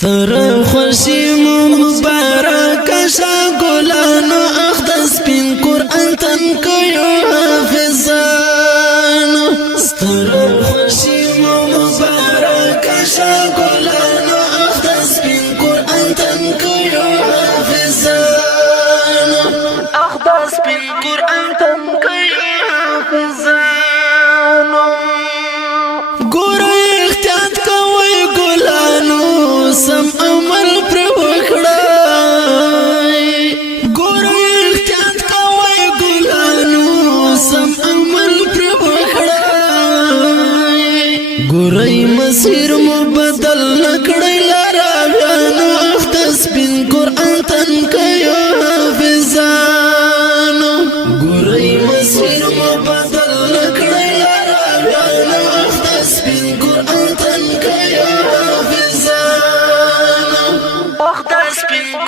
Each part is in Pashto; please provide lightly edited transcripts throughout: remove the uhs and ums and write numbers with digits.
ستر خوشی مبارک شا گلانو اخدس پین قرآن تن کیو حافظانو ستر خوشی مبارک شا گلانو اخدس پین قرآن تن کیو حافظانو اخدس پین قرآن تن کیو حافظانو سم عمل پر وکړای ګورو احتیاط کوی ګلانو سم عمل پر وکړای ګورای مسیر مو بدل نکړی لارا بیانو اخدس بن قرآن تن کيو حافظانو ګورای مسیر مو بدل نکړی لارا بیانو اخدس بن قرآن تن کيو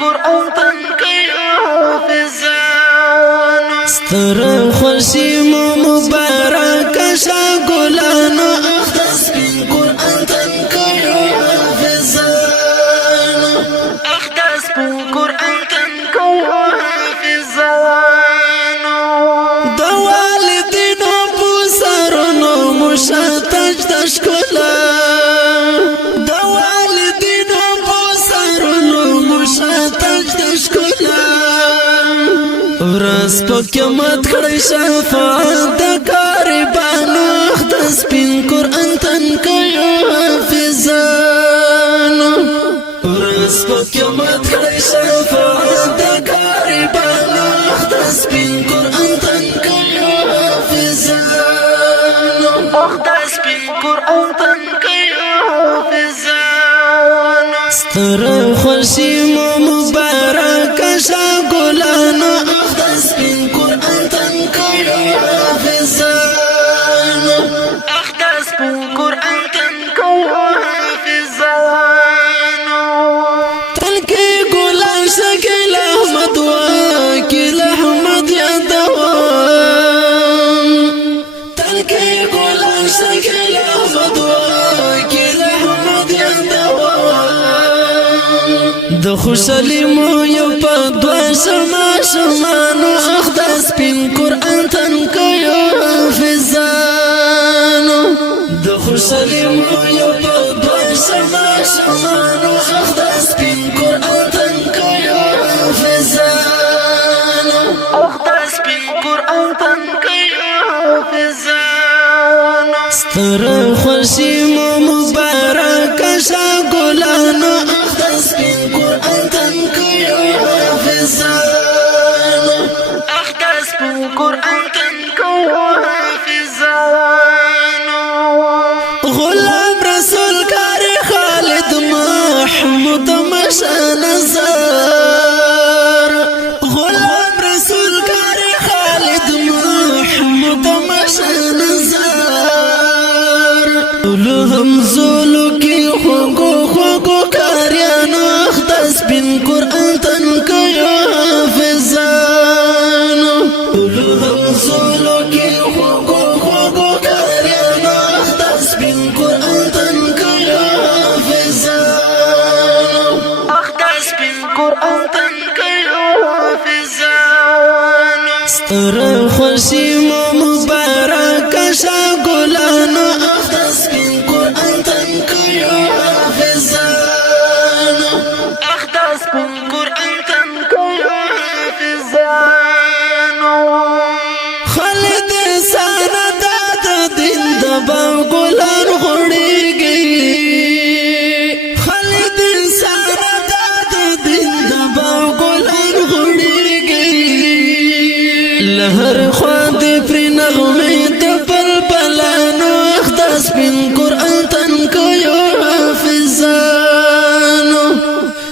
قرآن تن کيو حافظانو ستر خوشی مبارک شا گلانو اخدس بن قرآن تن کيو حافظانو اخدس بن قرآن تن کيو حافظانو د والدینو په سرونو مشاتج د ښکلا ورس پکمت کړی شفاعت د غریبانو اخدس بن قرآن تن کيو حافظانو ورس پکمت کړی شفاعت د غریبانو اخدس بن قرآن تن کيو حافظانو اخدس بن قرآن تن کيو حافظانو ستر خوشی مبارک شا گلانو اخدس بن قرآن تن کيو حافظانو اخدس بن قرآن تن کيو حافظانو تلکی گلان شکل احمد واکل احمد یادوان تلکی گلان شکل احمد واکل احمد یادوان د خوشالی مو یو په دوه شمانو اخدس بن قرآن تن کيو حافظانو د خوشالی مو یو په دوه شمانو اخدس بن قرآن تن کيو حافظانو اخدس بن قرآن تن کيو حافظانو ستر خوشی مبارک شا گلانو اخدس بن قرآن تن کيو حافظانو اخدس بن قرآن تن کيو حافظانو غلام رسول کاری خالد محمود مشانزار غلام رسول کاری خالد محمود مشانزار لهم زولو کی خوگو کاریانو اخدس بن قرآن تن کيو حافظانو لهم زولو کی خوگو کاریانو اخدس بن قرآن تن کيو حافظانو اخدس بن قرآن تن کيو حافظانو ستر خوشی مبارک شا گلانو اخدس بن قرآن تن کيو حافظانو اخدس بن قرآن تن کيو حافظانو خالد سند د دین د باغلان غړيږي خالد سند د دین د باغلان غړيږي لهر خوا دې پر نغمه د بلبلانو اخدس بن قرآن تن کيو حافظانو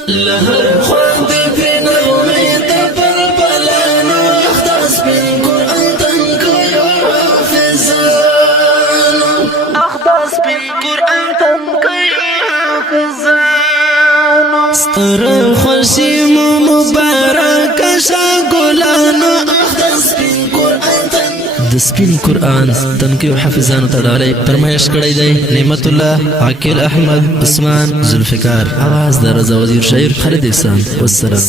لهر خوا دې پر نغمه د بلبلانو اخدس بن قرآن تن کيو حافظانو اخدس بن قرآن تن کيو حافظانو ستر خوشی مبارک شا گلانو اخدس بن قرآن تن د د سپین قرآن تنقیح حافظانو ته ډالۍ فرمایش کړی دی نعمت الله عاقل احمد عثمان ذوالفقار. आवाज د رضا وزیر شاعر خالد احسان. والسلام.